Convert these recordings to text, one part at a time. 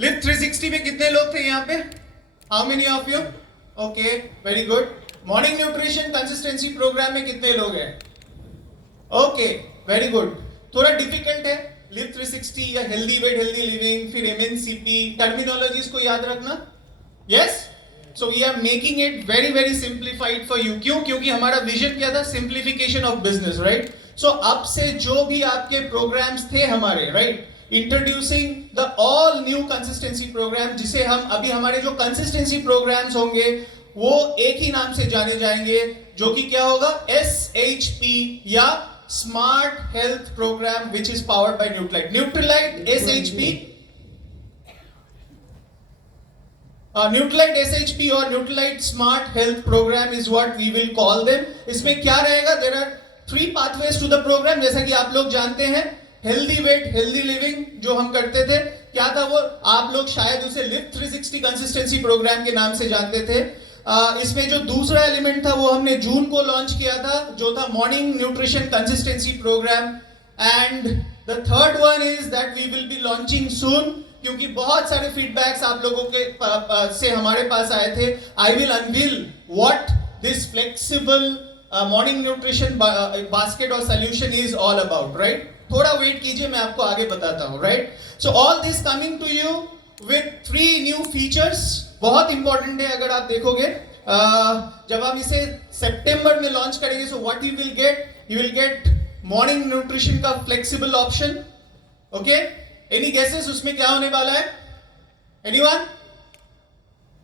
Lift 360 में कितने लोग थे यहाँ पे? How many of you? Okay, very good. Morning nutrition consistency programme में कितने लोग हैं? Okay, very good. थोड़ा डिफिकल्ट है लिफ्ट 360 या हेल्दी वेट हेल्दी लिविंग, फिर एमएनसीपी, टर्मिनोलॉजीज को याद रखना. Yes, so we are making it very very simplified for you. क्यों? क्योंकि हमारा विजन क्या था? Simplification of business, right? So अब से जो भी आपके प्रोग्राम्स थे हमारे, right, introducing the all new consistency program, जिसे हम अभी हमारे जो कंसिस्टेंसी प्रोग्राम्स होंगे वो एक ही नाम से जाने जाएंगे, जो कि क्या होगा? SHP या smart health programme, which is powered by Nutrilite. Nutrilite SHP, Nutrilite SHP और Nutrilite smart health programme is what we will call them. इसमें क्या रहेगा? There are 3 pathways to the programme. जैसा कि आप लोग जानते हैं, हेल्दी वेट हेल्दी लिविंग जो हम करते थे, क्या था वो? आप लोग शायद उसे लिफ्ट 360 कंसिस्टेंसी प्रोग्राम के नाम से जानते थे. इसमें जो दूसरा एलिमेंट था वो हमने जून को लॉन्च किया था, जो था morning nutrition consistency program. And the third one is that we will be launching soon, क्योंकि बहुत सारे फीडबैक्स आप लोगों के से हमारे पास आए थे. I will unveil what this flexible morning nutrition basket और solution is all about, right? थोड़ा वेट कीजिए, मैं आपको आगे बताता हूं, right? So all this coming to you with 3 new features. बहुत इंपॉर्टेंट है. अगर आप देखोगे, जब हम इसे सितंबर में लॉन्च करेंगे, so what you will get morning nutrition का flexible option. Okay, any guesses उसमें क्या होने वाला है? एनीवन?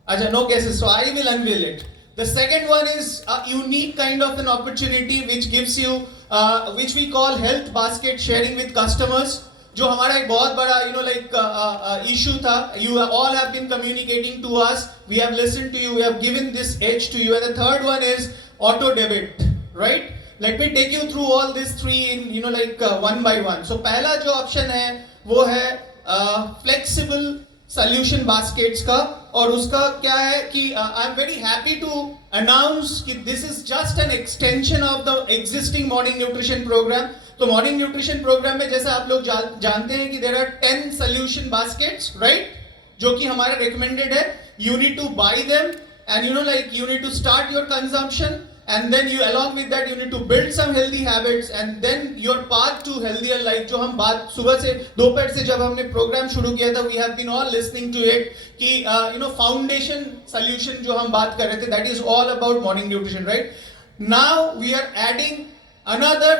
अच्छा, no guesses, so I will unveil it. The second one is a unique kind of an opportunity which gives you, which we call health basket sharing with customers. जो हमारा एक बहुत बड़ा issue था. You all have been communicating to us. We have listened to you. We have given this edge to you. And the third one is auto debit, right? Let me take you through all these 3 in one by one. So पहला जो option है वो है flexible solution baskets का, और उसका क्या है कि I am very happy to announce कि this is just an extension of the existing morning nutrition program. तो मॉर्निंग न्यूट्रिशन प्रोग्राम में जैसे आप लोग जानते हैं कि there are 10 solution baskets, right, जो कि हमारा रिकमेंडेड है. You need to buy them and you need to start your consumption, and then you along with that you need to build some healthy habits, and then your path to healthier life. जो हम बात सुबह से दोपहर से जब हमने programme शुरू किया था, we have been all listening to it कि foundation solution जो हम बात कर रहे थे, that is all about morning nutrition, right? Now we are adding another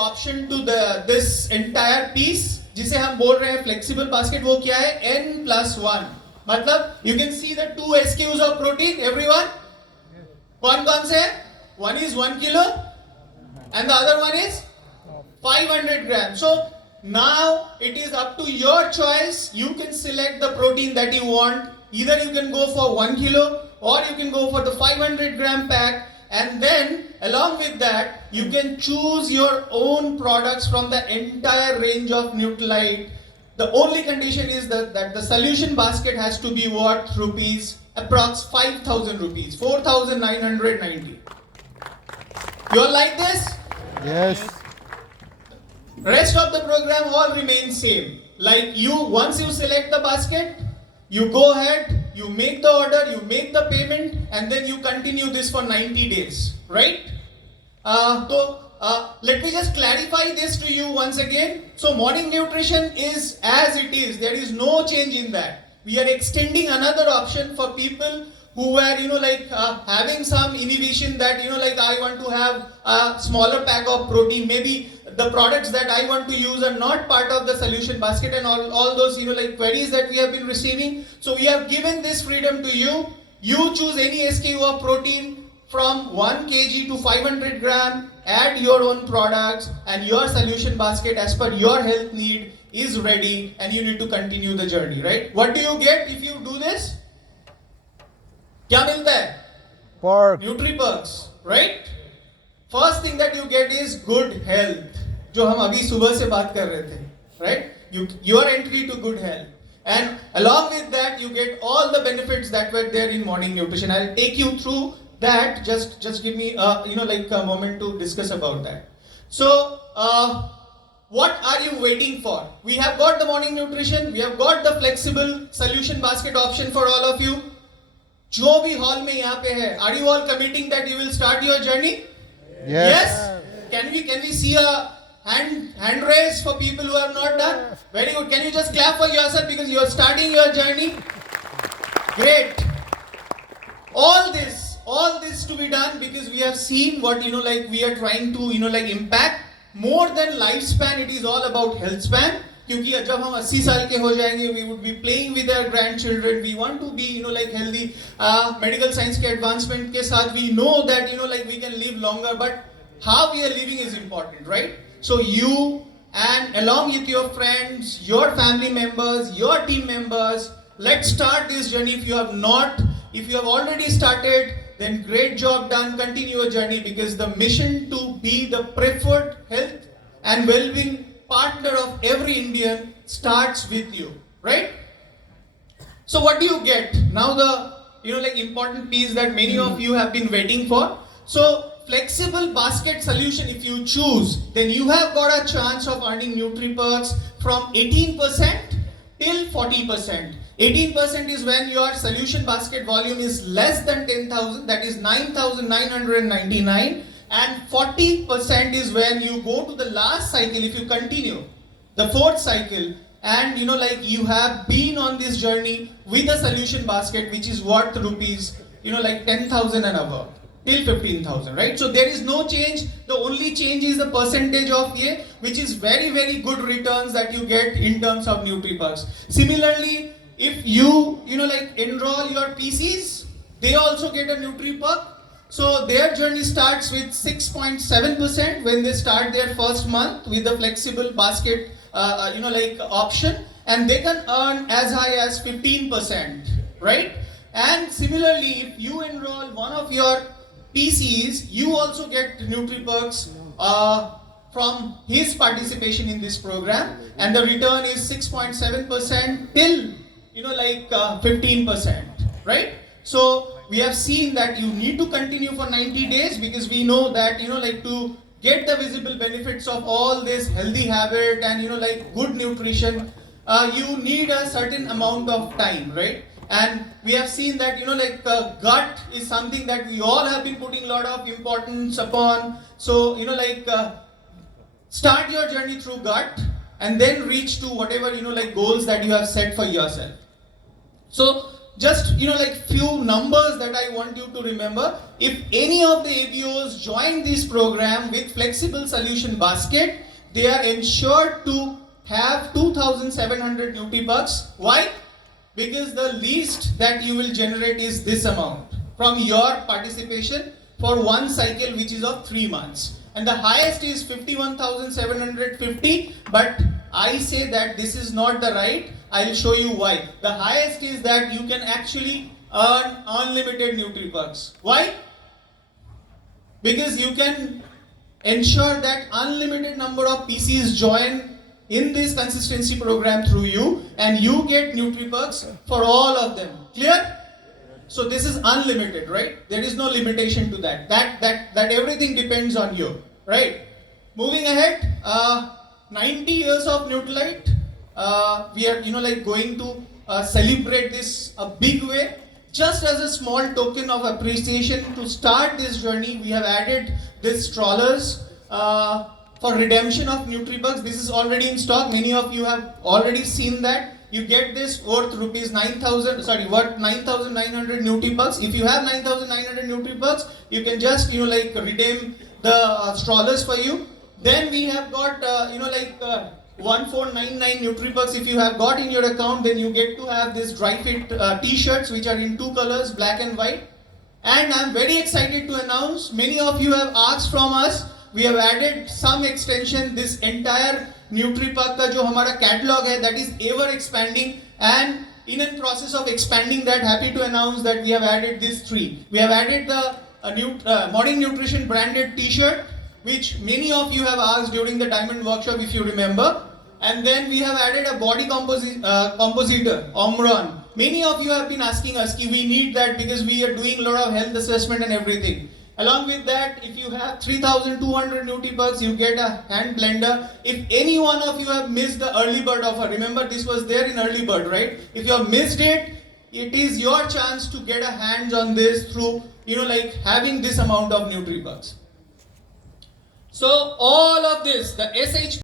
option to this entire piece, जिसे हम बोल रहे हैं flexible basket. वो क्या है? N+1. मतलब you can see the 2 SKUs of protein, everyone. कौन से? One is 1 kilo and the other one is 500 grams. So now it is up to your choice. You can select the protein that you want. Either you can go for 1 kilo or you can go for the 500 gram pack, and then along with that you can choose your own products from the entire range of Nutrilite. The only condition is that the solution basket has to be worth rupees approx 5,000 rupees, 4,990. You all like this? Yes. Rest of the program all remains same. Like once you select the basket, you go ahead, you make the order, you make the payment, and then you continue this for 90 days, right? Let me just clarify this to you once again. So morning nutrition is as it is. There is no change in that. We are extending another option for people who were having some inhibition that I want to have a smaller pack of protein. Maybe the products that I want to use are not part of the solution basket, and all those queries that we have been receiving. So we have given this freedom to you. You choose any SKU of protein from 1 kg to 500 gram. Add your own products, and your solution basket as per your health need is ready, and you need to continue the journey, right? What do you get if you do this? क्या मिलता है? Pork. NutriPerks, right? First thing that you get is good health, जो हम अभी सुबह से बात कर रहे थे, right? Your entry to good health, and along with that you get all the benefits that were there in morning nutrition. I'll take you through that. Just give me a moment to discuss about that. So what are you waiting for? We have got the morning nutrition, we have got the flexible solution basket option for all of you. जो भी hall में यहाँ पे है, are you all committing that you will start your journey? Yes. Can we see a hand raise for people who have not done? Very good. Can you just clap for yourself because you are starting your journey? Great. All this to be done because we have seen what we are trying to impact more than lifespan. It is all about health span. क्योंकि जब हम 80 साल के हो जाएंगे, we would be playing with our grandchildren. We want to be healthy. Medical science के advancement के साथ we know that we can live longer, but how we are living is important, right? So you and along with your friends, your family members, your team members, let's start this journey. If you have already started, then great job done. Continue your journey because the mission to be the preferred health and well-being partner of every Indian starts with you, right? So what do you get? Now the important piece that many of you have been waiting for. So flexible basket solution, if you choose, then you have got a chance of earning NutriPerks from 18% till 40%. 18% is when your solution basket volume is less than 10,000, that is 9,999. And 40% is when you go to the last cycle, if you continue the fourth cycle, and you have been on this journey with a solution basket which is worth rupees 10,000 and above till 15,000, right? So there is no change. The only change is the percentage of ye, which is very, very good returns that you get in terms of NutriPerks. Similarly, if you enroll your PCs, they also get a NutriPerk. So their journey starts with 6.7% when they start their first month with the flexible basket option, and they can earn as high as 15%, right? And similarly, if you enroll one of your PCs, you also get NutriPerks from his participation in this program, and the return is 6.7% till 15%, right? So we have seen that you need to continue for 90 days because we know that to get the visible benefits of all this healthy habit and good nutrition, you need a certain amount of time, right? And we have seen that gut is something that we all have been putting a lot of importance upon. So start your journey through gut and then reach to whatever goals that you have set for yourself. So just few numbers that I want you to remember. If any of the ABOs join this program with flexible solution basket, they are ensured to have 2,700 NutriPerks. Why? Because the least that you will generate is this amount from your participation for one cycle, which is of 3 months. And the highest is 51,750, but I say that this is not the right. I'll show you why. The highest is that you can actually earn unlimited NutriPerks. Why? Because you can ensure that unlimited number of PCs join in this consistency program through you, and you get NutriPerks for all of them. Clear? So this is unlimited, right? There is no limitation to that. That everything depends on you, right? Moving ahead, 90 years of Nutrilite. We are going to celebrate this a big way. Just as a small token of appreciation to start this journey, we have added these strollers for redemption of NutriPerks. This is already in stock. Many of you have already seen that. You get this worth worth 9,900 NutriPerks. If you have 9,900 NutriPerks, you can just redeem the strollers for you. Then we have got 1499 NutriPerks. If you have got in your account, then you get to have this dry fit t-shirts which are in 2 colors, black and white. And I'm very excited to announce, many of you have asked from us, we have added some extension. This entire NutriPerk का जो हमारा catalog है, that is ever expanding, and in a process of expanding that, happy to announce that we have added these 3. We have added the Morning Nutrition branded t-shirt, which many of you have asked during the Diamond Workshop, if you remember. And then we have added a body compositor, Omron. Many of you have been asking us, we need that because we are doing a lot of health assessment and everything. Along with that, if you have 3,200 NutriBucks, you get a hand blender. If any one of you have missed the early bird offer, remember this was there in early bird, right? If you have missed it, it is your chance to get a hands on this through, like having this amount of NutriBucks. So all of this, the SH